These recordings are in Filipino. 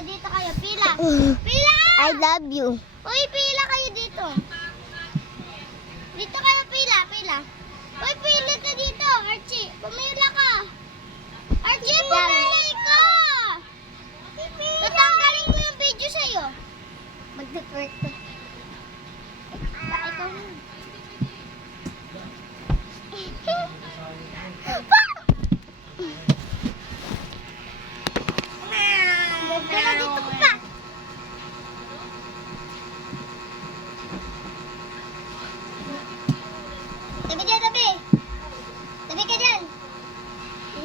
dito kayo. Pila. Pila! I love you. Uy, pila kayo dito. Dito kayo, pila, pila. Uy, pila ka dito, Archie. Pumila ka. Archie, pumili ka. Tatanggalin ko yung video sa'yo. Mag-defer ka. Ikaw na. Pero dito ka pa. Tabi dyan, tabi. Tabi ka dyan.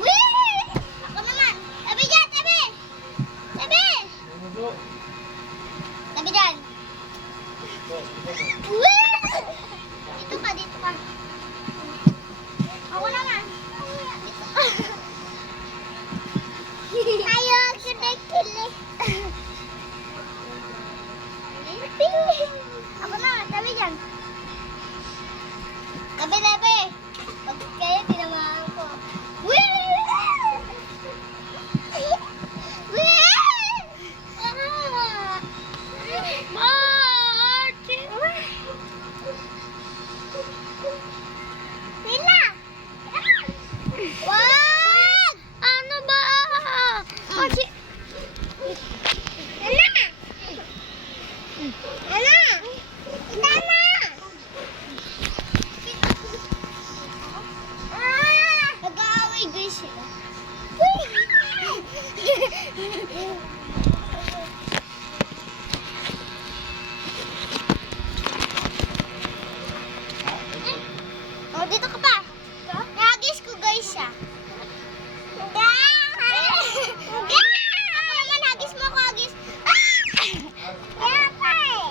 Wee! Ako naman. Tabi dyan, tabi. Tabi. Tabi dyan. Wee! Dito ka, dito ka. Ako naman. Dito ka. Ayaw, kinikili. Ako na, tabi dyan. Tabi, tabi. Pag kayo, tinamaan ko. Wee! Wee! Martin! Pila! Wag! Ano ba? Kasi... Ana! Ana! Ana! Nag-aaway guys sila. Oh, dito ka pa. Nagis ko guys siya. Ako naman, nagis mo ako, agis. Kaya pa eh.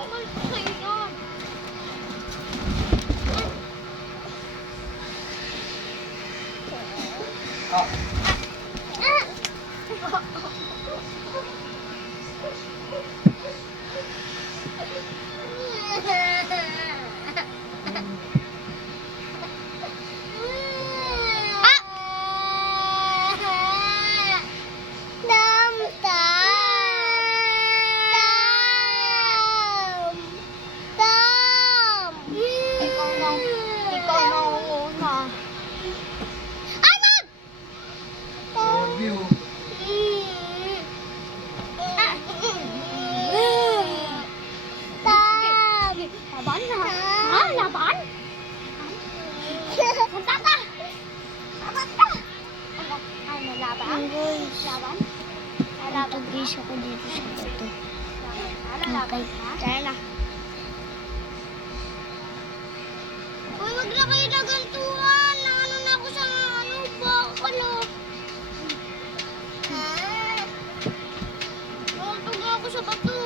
Laban? Punta ka! Laban ka! Ano, laban? Laban? Tutugis ako dito sa ito. Laban ka? Tara na. Uy, wag na kayo nagantuhan. Nangano na ako sa ano, bakalo. Nangantog ako sa bato.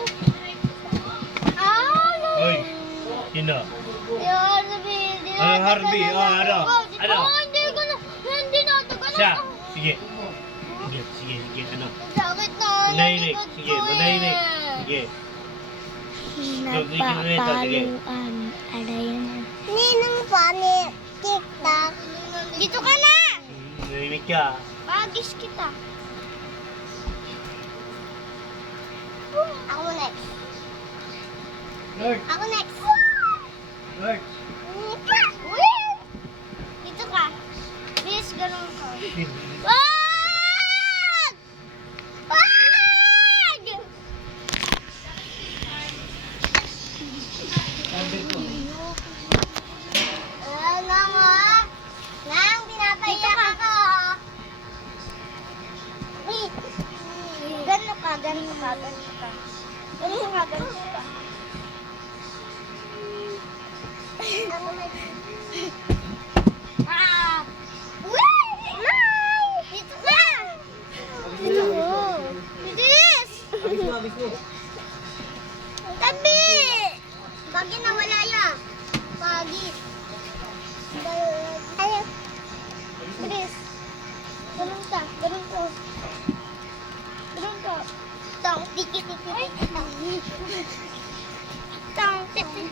Hoy, sino? Yan, sabihin. Ano, Harvey? Ano? Ano? Hindi ko na. Hindi na ito. Siya. Sige. Sige. Ano? Sakit na. Manahimik. likod Sige, ko manahimik. eh. Sige. Nagpapaluan. Arayan na. Ninong pa ni TikTok. Dito ka na. Manahimik ka. Pagis kita. Ako next. Lord. Ako next. Lord. Dito ka. Please, ganun ka. Wag! Wag! Nang, Nang, pinapaiyak ako. Ganun ka. Ako next. Dito ka! Bilis! Tabi! Bagi na wala yan. Bagi. Ayaw. Bilis. Ganun ka. Tong, tiki. Tong, tiki.